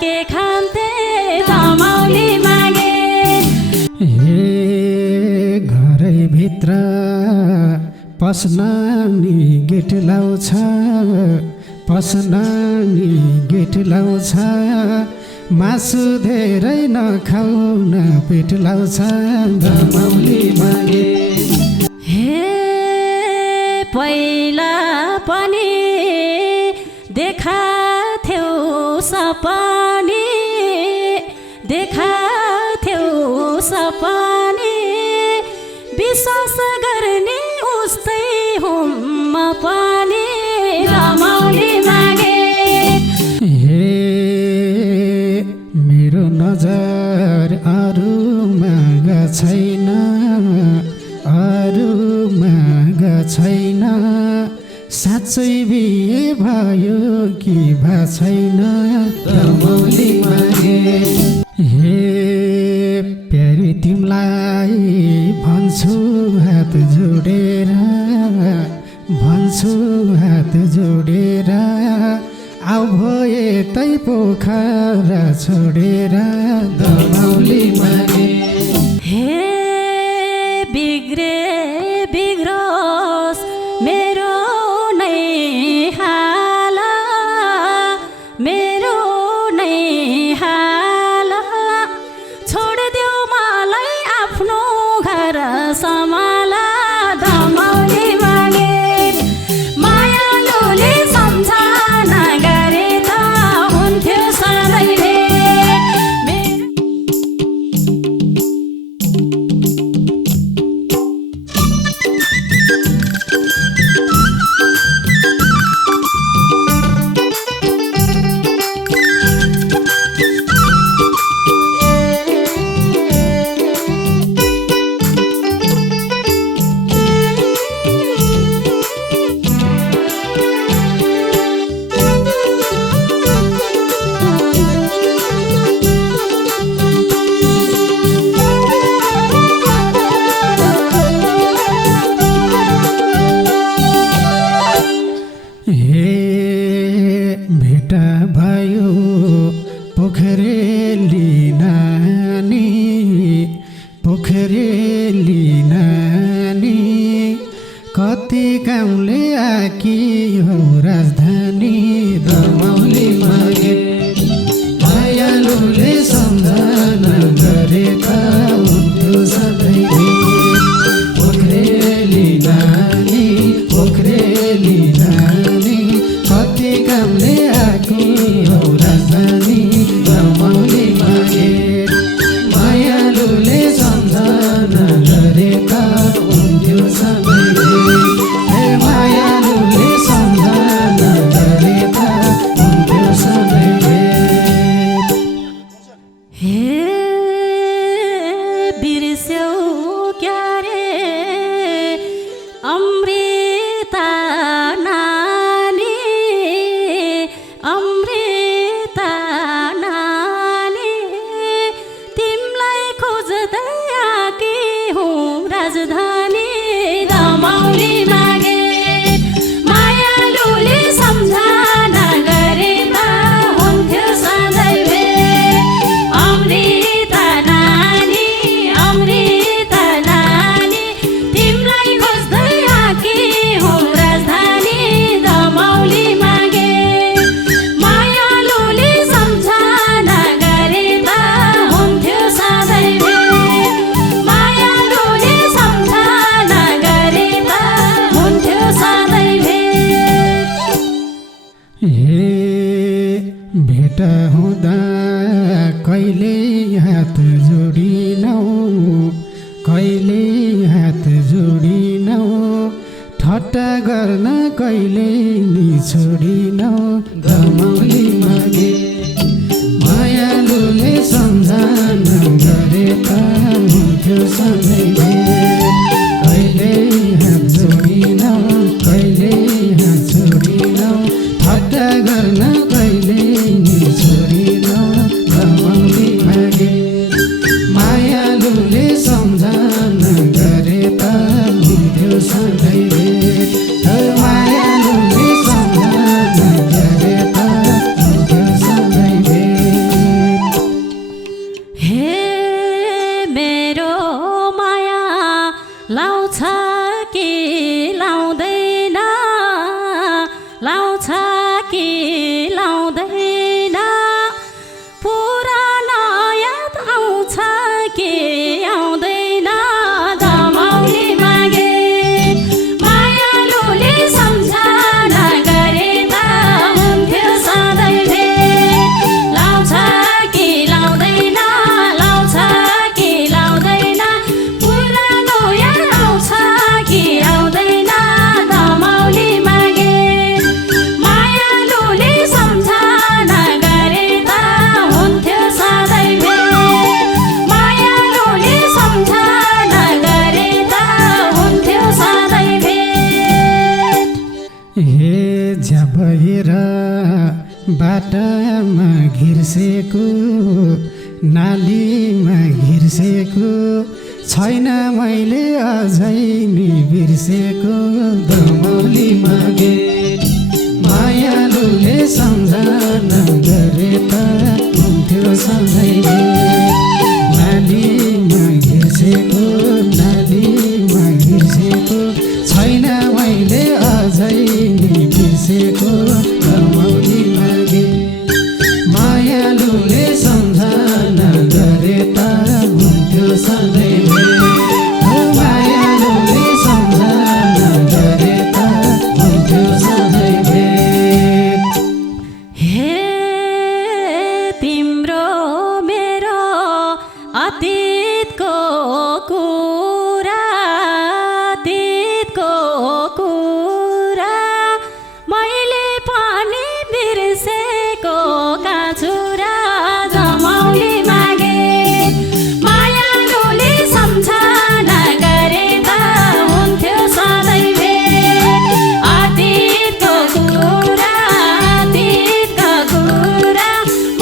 के खान्थे दमाउली मागे। घरैभित्र पस्न नि गेट लाउँछ, पस्न नि गेट लाउँछ, मासु धेरै नखाउन पेट लाउँछ दमाउली मागे। हे पहिला पनि देखाथ्यौ सपनी, देखाथ्यौ सपनी, विश्वास गर्ने उस्तै हुँ म पनि दमाउली मागे। हे मेरो नजर अरूमा छैन, अरूमा छैन, साँच्चै बिहे भयो कि भा छैन दमाउली मागे। हे प्यारी तिमीलाई भन्छु हात जोडेर, भन्छु हात जोडेर, आऊ भो यतै पोखरा छोडेर दमाउली मागे। हे बिग्रे बिग्रोस् मेरो नै हाल, मेरो नै हाल, छोडिदेऊ मलाई आफ्नो घर सम्हाला दमाउली मागे। मायालुले सम्झना गरे त हुन्थ्यो सधैँ भेट। भेट भयो पोखरेली नानी, पोखरेली नानी, कति कामले आकी हो राजधानी दमाउली मागे। मायालुले सम्झना गरेका हुन्थ्यो सधैँ भेट। पोखरेली नानी, पोखरेली नानी, कति कामले आकी हो राजधानी दमाउली मागे। मायालुले सम्झना गरेका हुन्थ्यो सधैँ भेट। हे मायालुले सम्झना गरेका हुन्थ्यो सधैँ भेट। हे बिर्स्यौ क्यारे अमृता नानी, अमृता नानी, तिमलाई खोज्दै आकी हुँ राजधानी दमाउली मागे। मायालुले सम्झना गरे त हुन्थ्यो सधैँ भेट। अमृता नानी, अमृता नानी, तिमलाई खोज्दै आकी हुँ राजधानी दमाउली मागे। मायालुले सम्झना गरे त हुन्थ्यो सधैँ भेट। मायालुले सम्झना गरे त हुन्थ्यो सधैँ भेट। हे भेट हुँदा कहिले हात जोडिनौ, कहिले हात जोडिनौ, ठट्टा गर्न कहिले नि छोडिनौ दमाउली मागे। मायालुले सम्झना गरे त हुन्थ्यो सधैँ भेट। कहिले हात जोडिनौ, कहिले हात जोडिनौ, ठट्टा गर्न कहिले नि छोडिनौ दमाउली मागे। मायालुले सम्झना गरे त हुन्थ्यो सधैँ भेट। मायालुले सम्झना गरे त बाटामा घिर्सेको नालीमा घिर्सेको छैन मैले अझै नि बिर्सेको दमौली मागे मायालुले सम्झना गरे त हुन्थ्यो सधैँ नालीमा घिर्सेको नालीमा घिर्सेको छैन मैले अझै नि बिर्सेको दमौली मागे मायालुले सम्झना गरे त हुन्थ्यो सधैँ मायालुले सम्झना गरे त हुन्थ्यो सधैँ हे तिम्रो मेरो अतीतको कुरा अतीतको कुरा मैले पनि बिर्सेको काछुरा जमाउली मागे मायालुले सम्झना गरे त हुन्थ्यो सधैँ भेट अतीतको कुरा अतीतको कुरा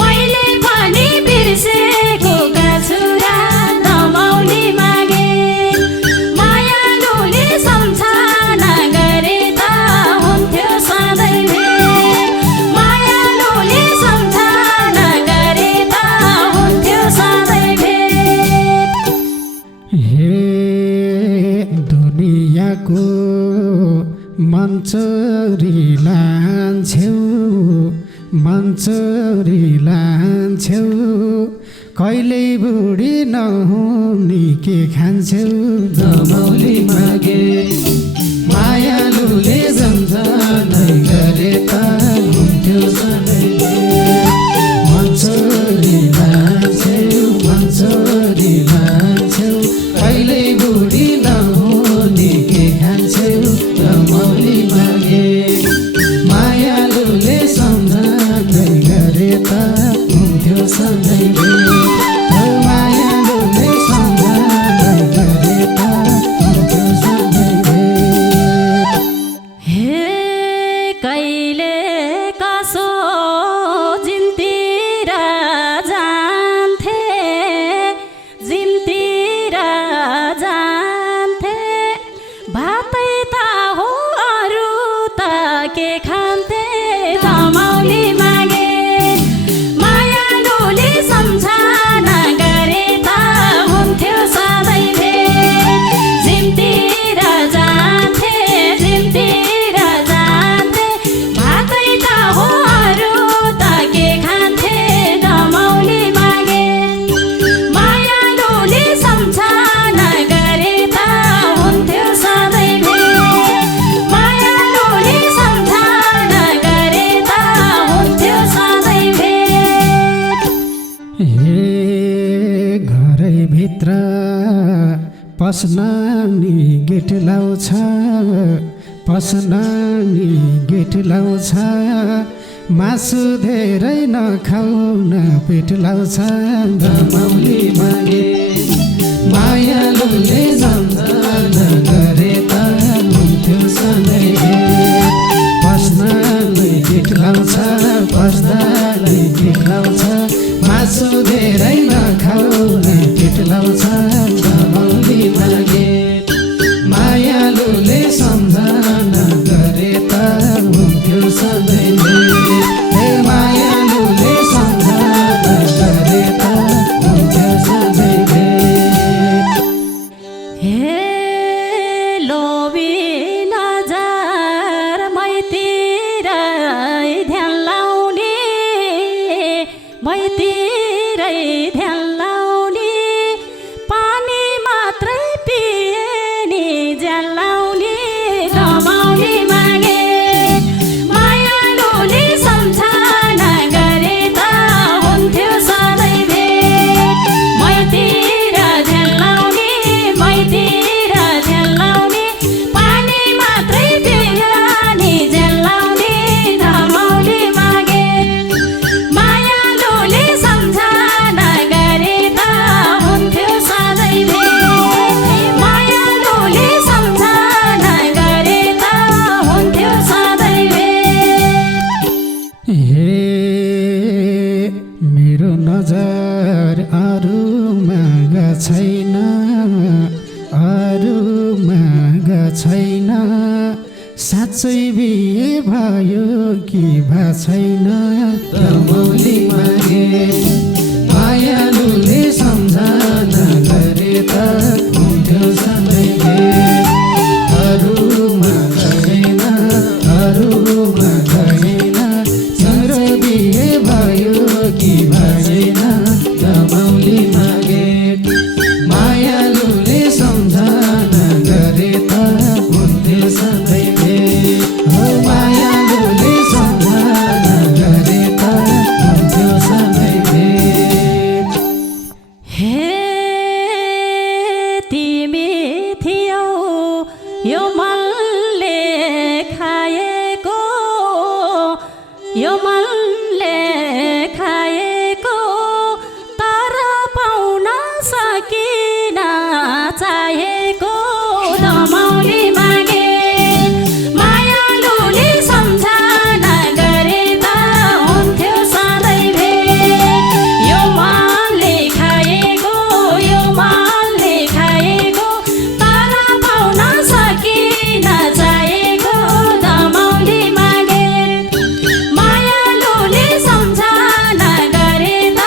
मैले पनि बिर्सेको काछुरा जमाउली मागे मायालुले सम्झना गरे त हुन्थ्यो सधैँ भेट मायालुले सम्झना गरे त हुन्थ्यो सधैँ भेट हे दुनियाँको मन्चरी लान्छौ मन्चरी लान्छौ कहिल्यै बुढी नहुनी के खान्छौ दमौली मागे मायालुले सम्झना गरे त हुन्थ्यो सधैँ मन्चरी लान्छौ मन्चरी लान्छौ कहिल्यै बुढी नहुनी के खान्छौ दमौली मागे मायालुले सम्झना गरे त हुन्थ्यो सधैँ मायालुले सम्झना गरे त हुन्थ्यो सधैँ हे कहिले कसो जिमतिर जान्थे जिमतिर जान्थे भातै त हो अरू त के खान्थे दमौली मागे मायालुले सम्झना गरे त हुन्थ्यो सधैँ भेट जिमतिर जान्थे जिमतिर जान्थे भातै त हो अरू त के खान्थे दमौली मागे मायालुले सम्झना गरे त हुन्थ्यो सधैँ भेट मायालुले सम्झना गरे त हुन्थ्यो सधैँ भेट हे घरैभित्र पस्न नि गेट लाउँछ पस्न नि गेट लाउँछ मासु धेरै नखाउन पेट लाउँछ दमौली मागे मायालुले सम्झना गरे त हुन्थ्यो सधैँ पस्न नि गेट लाउँछ पस्दा नि गेट लाउँछ मासु धेरै नखाउन पेट लाउँछ दमौली मागे मायालुले सम्झना गरे त हुन्थ्यो सधैँ मायालुले सम्झना गरे त हुन्थ्यो सधैँ हे लोभी नजर मैतिर ध्यान लाउने मैतिर ध्यान लाउने पानी मात्रै पिए नि ज्यान लाउने दमौली मागे मायालुले सम्झना गरे त हुन्थ्यो सधैँ भेट मैतिर ध्यान लाउने मैतिर ध्यान लाउने पानी मात्रै पिए नि ज्यान लाउने दमौली मागे मायालुले सम्झना गरे नजर अरूमा छैन, अरूमा छैन। साँच्चै बिहे भयो कि भा छैन, दमौली मागे मायालुले सम्झना गरे त हुन्थ्यो सधैँ भेट। अरूमा छैन, अरूमा छैन। तिम्रो बिहे भयो कि भएन, दमौली मागे मायालुले सम्झना गरे त हुन्थ्यो सधैँ भेट। हो मायालुले सम्झना गरे त हुन्थ्यो सधैँ भेट। हे तिमी थियौ यो मनले खाएको, यो मनले खाएको, तर पाउन सकिन चाहेको, दमौली मागे मायालुले सम्झना गरे त हुन्थ्यो सधैँ भेट। यो मनले खाएको, यो मनले खाएको, तर पाउन सकिन चाहेको, दमौली मागे मायालुले सम्झना गरे त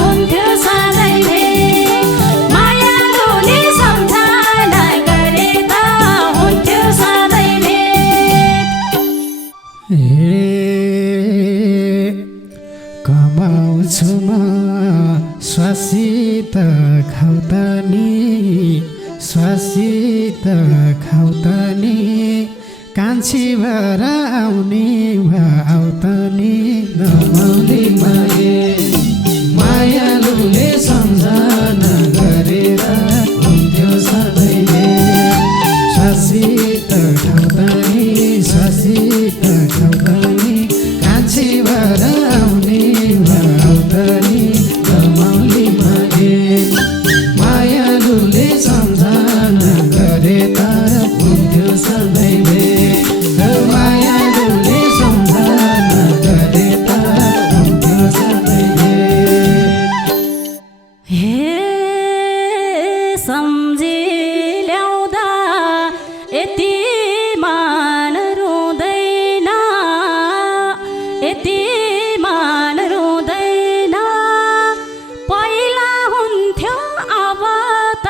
हुन्थ्यो सधैँ भेट। मायालुले सम्झना गरे त हुन्थ्यो सधैँ भेट। हे कमाउँछु म स्वासित खाउतनी, स्वासित खाउतनी। कान्छी भएर आउने आउतनी, दमौली मागे मायालुले सम्झना गरेर हुन्थ्यो सधैँ भेट। स्वासित खाउतनी, स्वासित खाउतनी। कान्छी भएर आउने आउतनी, दमौली मागे मायालुले सम्झना गरे त हुन्थ्यो सधैँ भेट। मायालुले सम्झना गरे त हुन्थ्यो सधैँ भेट। हे सम्झी ल्याउँदा यति मान रुँदैन, यति मान रुँदैन। पहिला हुन्थ्यो अब त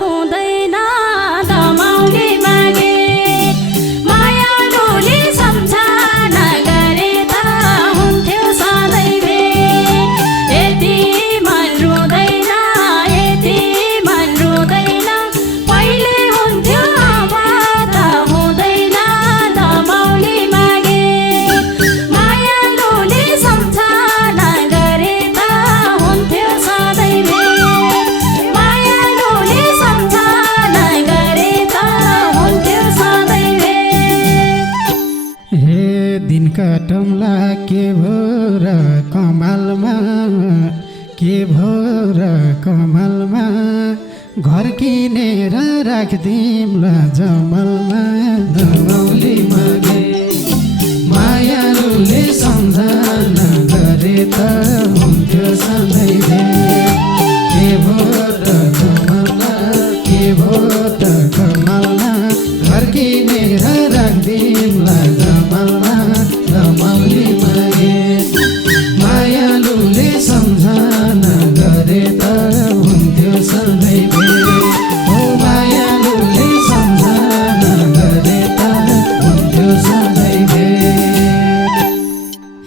हुँदैन, दमौली मागे मायालुले सम्झना गरे त हुन्थ्यो सधैँ भेट। यति मन रुँदैन, यति मन रुँदैन। पहिले हुन्थ्यो अब त हुँदैन, दमौली मागे मायालुले सम्झना गरे त हुन्थ्यो सधैँ भेट। मायालुले सम्झना गरे त हुन्थ्यो सधैँ भेट। हे दिन कटौँला के भो र कमालमा, के भो र कमालमा। घर किनेर राखिदिउँला जमलमा, दमौली मागे मायालुले सम्झना गरे त हुन्थ्यो सधैँ भेट। के भो र कमालमा, के भो त कमालमा। घर किनेर राखिदिउँला जमलमा, दमौली मागे मायालुले सम्झना गरे त हुन्थ्यो सधैँ भेट। हो मायालुले सम्झना गरे त हुन्थ्यो सधैँ भेट।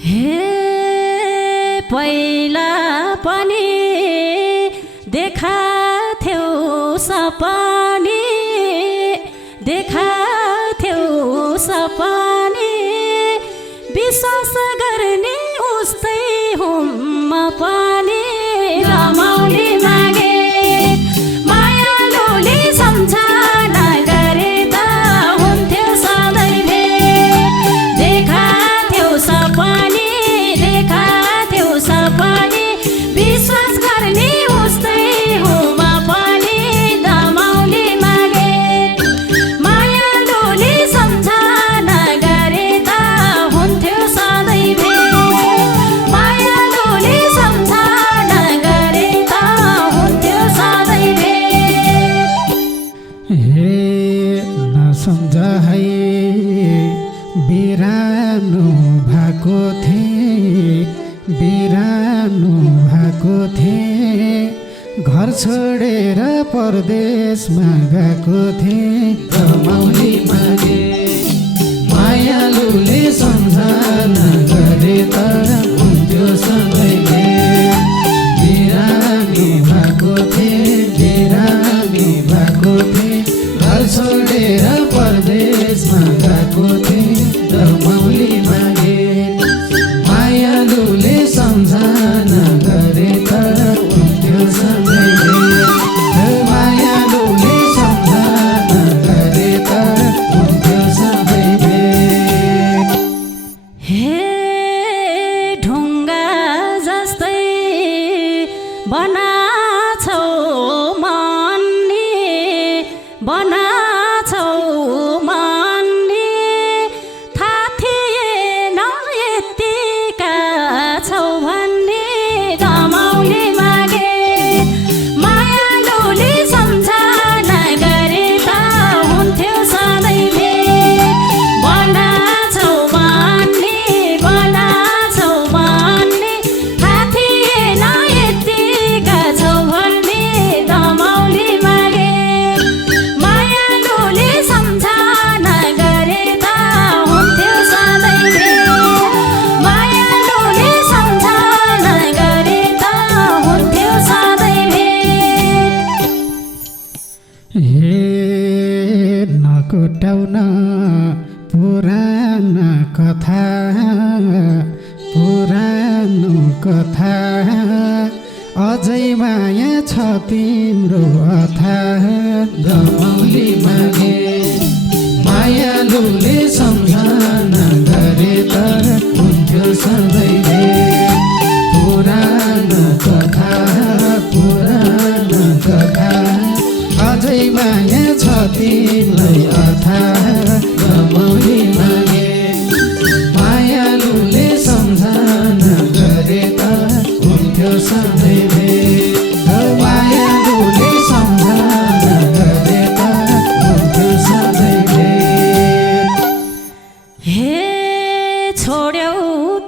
हे पहिला पनि देखाथ्यौ सपनी, देखाथ्यौ सपनी। विश्वास गर्ने उस्तै हुम पनि, दमौली मागे मायालुले सम्झना गरे त हुन्थ्यो सधैँ भेट। देखाथ्यौ सपनी, देखाथ्यौ सपनी। विश्वास गर्ने उस्तै हुम पनि, दमौली मागे मायालुले सम्झना गरे त हुन्थ्यो सधैँ भेट। मायालुले सम्झना बिरानो भएको थिएँ घर छोडेर परदेशमा गएको थिएँ रमाउली मागे मायालुले सम्झना गरे तर हुन्थ्यो सधैँले बिरामी भएको थिएँ घर छोडेर परदेशमा गएको थिएँ रमाउली मागे मायालुले सम्झना गरे तर हुन्थ्यो सधैँले मायालुले सम्झना गरे तर हुन्थ्यो सधैँले हे ढुङ्गा जस्तै बनाछौ मान्ने बनाछौ मान्ने थाहा थिएन यतिका छौ भन्ने रमाउली मागे मायालुले सम्झना गरे त हुन्थ्यो सधैँले बनाछौ मान्ने थाहा थिएन यतिका छौ भन्ने रमाउली मागे मायालुले सम्झना गरे त हुन्थ्यो सधैँले मायालुले सम्झना गरे त हुन्थ्यो सधैँले हे नकुटाउन पुरानो कथा अझै माया छ तिम्रो अथाह रमाउली मागे मायालुले सम्झना गरे तर हुन्थ्यो सधैँले पुरानो कथा अझै माया छ तिमीलाई अथाह रमाउली मागे मायालुले सम्झना गरे त हुन्थ्यो सधैँले मायालुले सम्झना गरे त हुन्थ्यो सधैँले हे छोड्यौ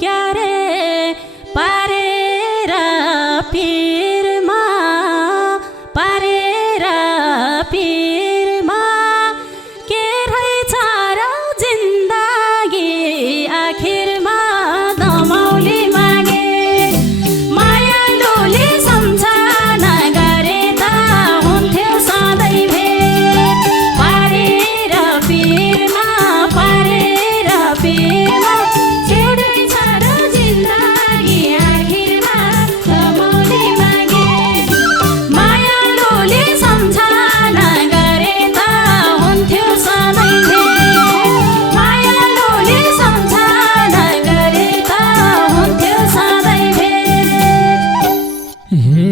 क्यारे पारेर पिरमा के रहेछ र जिन्दगी आखिरमा रमाउली मागे मायालुले सम्झना गरे त हुन्थ्यो सधैँले पारेर पिरमा के रहेछ र जिन्दगी आखिरमा रमाउली मागे मायालुले सम्झना गरे त हुन्थ्यो सधैँले मायालुले सम्झना गरे त हुन्थ्यो सधैँले हे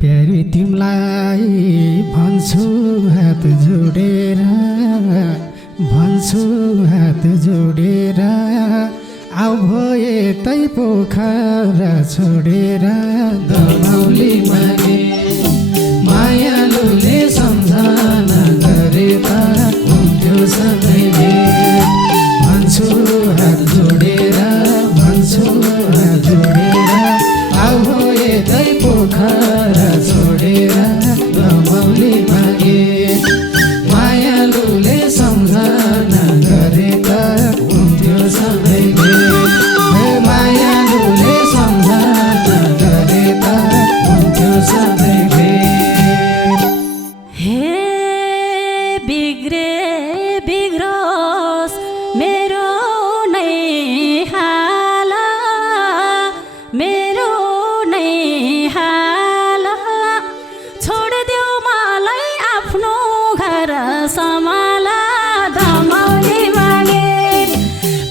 प्यारी तिमीलाई भन्छु हात जोडेर आऊ भए तै पोखरा छोडेर रमाउली मागे मायालुले सम्झना गरे त हुन्थ्यो सधैँले भन्छु हात जोडेर आऊ भए तै पोखरा छोडेर रमाउली मागे मायालुले सम्झना गरे त हुन्थ्यो सधैँले मायालुले सम्झना गरे त हुन्थ्यो सधैँले हे बिग्रोस् मेरो नै हाल छोडिदेऊ मलाई आफ्नो घर सम्हाला रमाउली मागे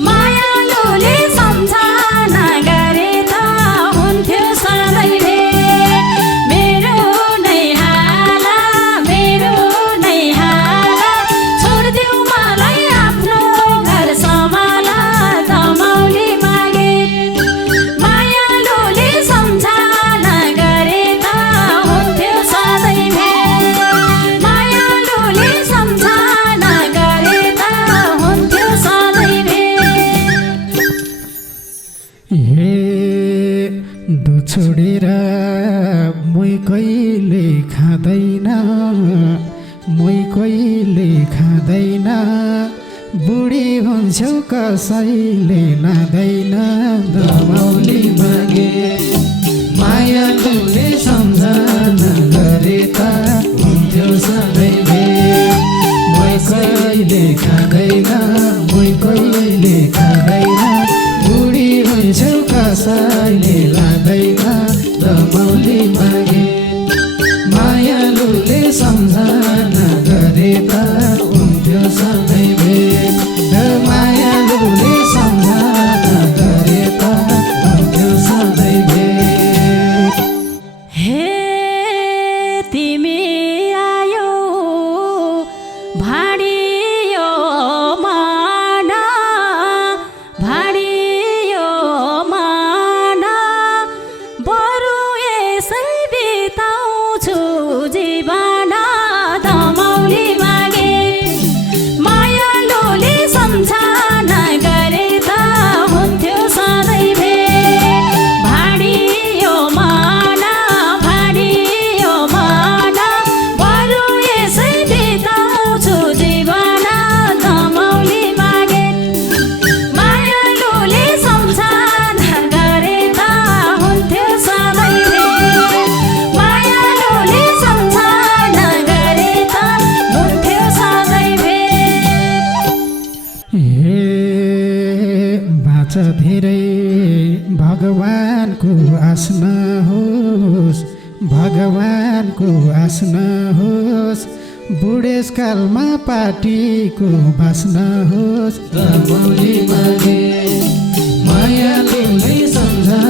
मायालुले सम्झना गरे त हुन्थ्यो सधैँले मेरो नै हाल छोडिदेऊ मलाई आफ्नो घर सम्हाला रमाउली मागे मायालुले छोडेर मै कहिले खाँदैन मै कहिले खाँदैन बुढी हुन्छौ कसैले लाँदैन दमौली मागे मायालुले सम्झना गरे त हुन्थ्यो सधैँ भेट मै कहिले खाँदैन मै कहिले खाँदैन बुढी हुन्छौ कसैले लाँदैन दमौली मागे मायालुले सम्झना गरे त हुन्थ्यो सधैँ भेट मायालुले सम्झना गरे त हुन्थ्यो सधैँ भेट हे तिमी आयो भाडियो माना भाडियो माना बरु यसै बिताउँछु जीवन दमौली मागे मायालुले सम्झना गरे त हुन्थ्यो सधैँ भेट भाडियो माना भाडियो माना बरु यसै बिताउँछु जीवन दमौली मागे मायालुले सम्झना गरे त हुन्थ्यो सधैँ भेट मायालुले सम्झना गरे त हुन्थ्यो सधैँ भेट हे बाँच धेरै भगवानको आस नहोस् भगवानको आस नहोस् बुढेसकालमा पार्टीको बास नहोस् दमौली मागे मायालुले सम्झना